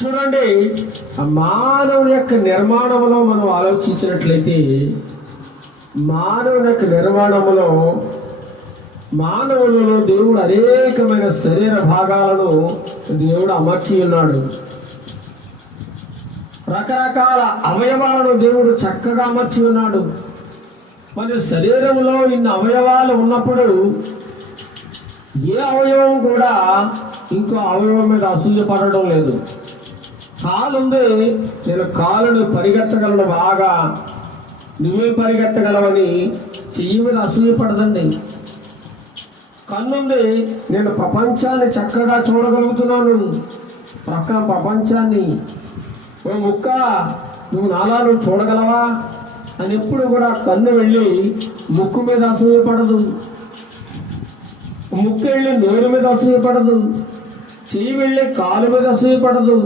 చూడండి, మానవుని యొక్క నిర్మాణంలో మనం ఆలోచించినట్లయితే, మానవుని యొక్క నిర్మాణంలో మానవులలో దేవుడు అనేకమైన శరీర భాగాలను దేవుడు అమర్చి ఉన్నాడు. రకరకాల అవయవాలను దేవుడు చక్కగా అమర్చి ఉన్నాడు. మన శరీరంలో ఇన్ని అవయవాలు ఉన్నప్పుడు ఏ అవయవం కూడా ఇంకో అవయవం మీద అసూయ పడడం లేదు. కాలుంది, నేను కాలుని పరిగెత్తగలను బాగా, నువ్వే పరిగెత్తగలవని చెయ్యి మీద అసూయ పడదండి. కన్నుంది, నేను ప్రపంచాన్ని చక్కగా చూడగలుగుతున్నాను, ప్రపంచాన్ని. ఓ ముక్క, నువ్వు నాలాను చూడగలవా అని ఎప్పుడు కూడా కన్ను వెళ్ళి ముక్కు మీద అసూయపడదు, ముక్కు వెళ్ళి నోరు మీద అసూయపడదు, చెయ్యి వెళ్ళి కాలు మీద అసూయపడదు.